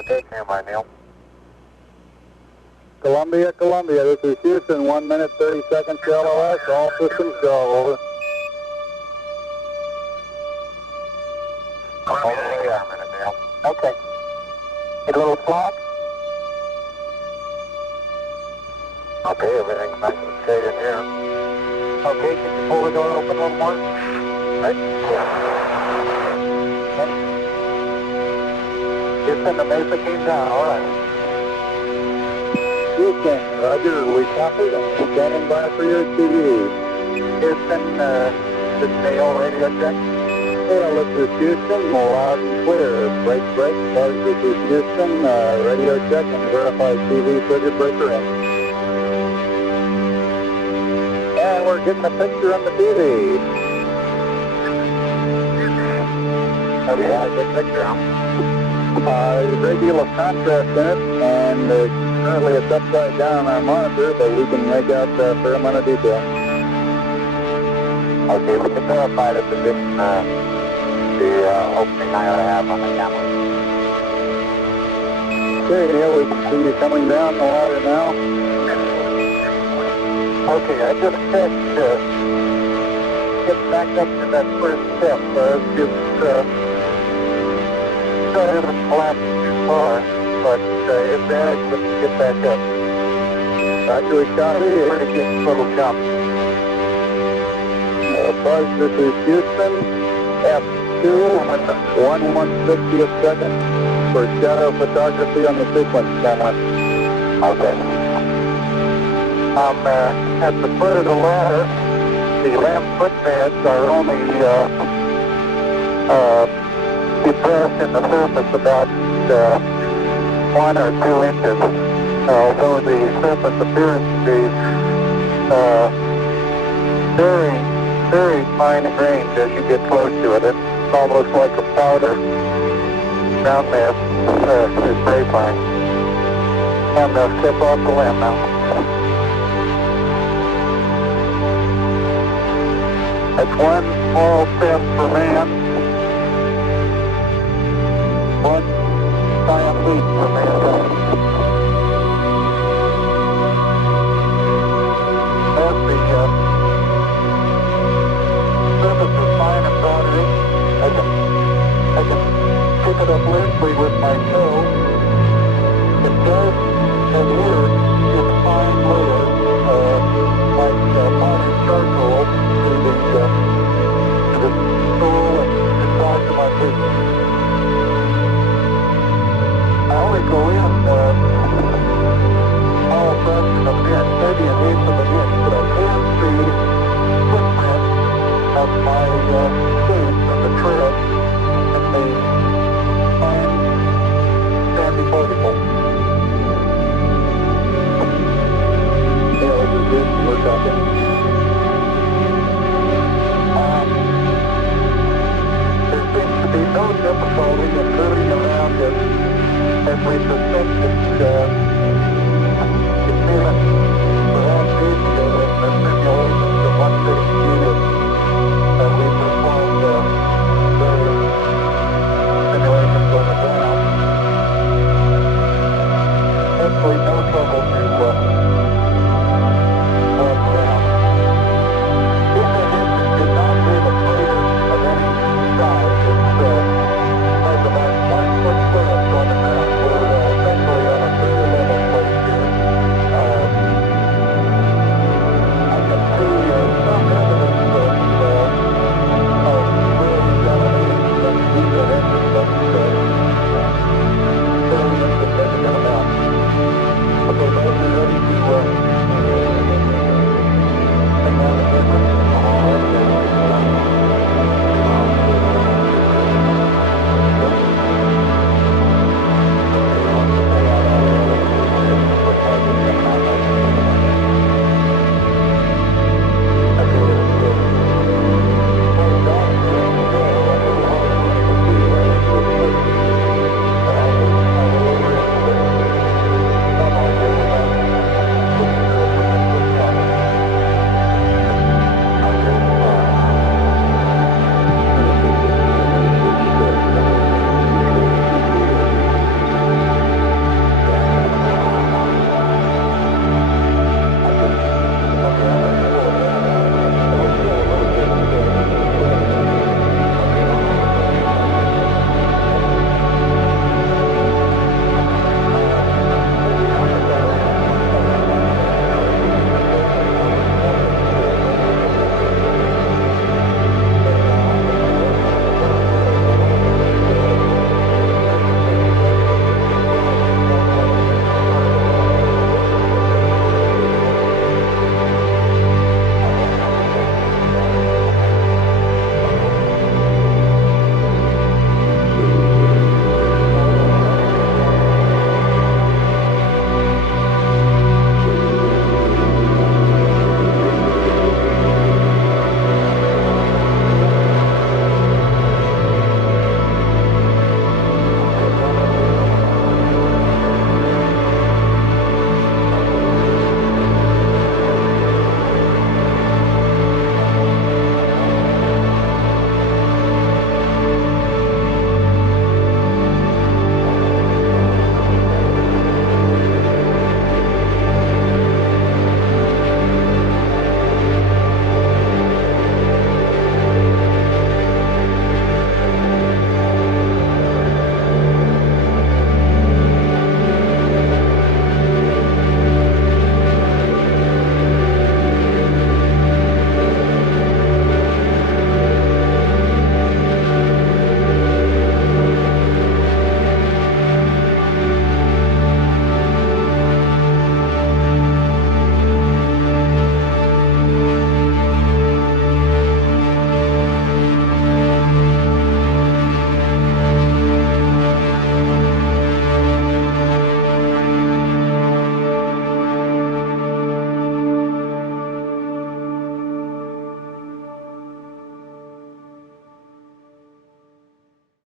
Okay, stand by, Neil. Columbia, Columbia, this is Houston, 1 minute 30 seconds to LOS, all systems go, over. Columbia, a minute, Neil. Okay. Get a little slack. Okay, everything's nice and straight in here. Okay, can you pull the door open a little more? Right? Houston, the Mesa came down, alright. Houston, Roger, we copied and standing by for your TV. Houston, this Dale radio check. Well, this is Houston, loud and clear. Break, buzz, this is Houston, radio check and verify TV circuit breaker in. And we're getting a picture on the TV. Okay, I get a picture, huh? There's a great deal of contrast in it, and currently it's upside down on our monitor, but we can make out a fair amount of detail. Okay, we can verify the position, the opening I ought to have on the camera. Okay, Neil, we can see you coming down the ladder now. Okay, I just said get back up to that first step. Try to collapse too far, but if that, just get back up. Roger, we copy. Pretty good little jump. Buzz, this is Houston, F2, 1/160th second for shadow photography on the sequence camera. Okay. At the foot of the ladder, the lamp footpads are only depressed in the surface about 1 or 2 inches, although the surface appears to be very, very fine grained as you get close to it. It's almost like a powder. Ground mass is very fine. I'm going to step off the lamp now. That's one small step for man, one giant leap for mankind. As the surface is fine and powdery, I can pick it up loosely with my toe. It does adhere to the fine layer, like powdered charcoal, to the sole and the sides of my feet. I only go in all fraction of an inch, maybe an eighth of an inch, but I can see footprints of my feet in the tread and the fine sandy particle. Yeah, this is Houston, we're talking. There seems to be no difficulty in moving around it as we suspected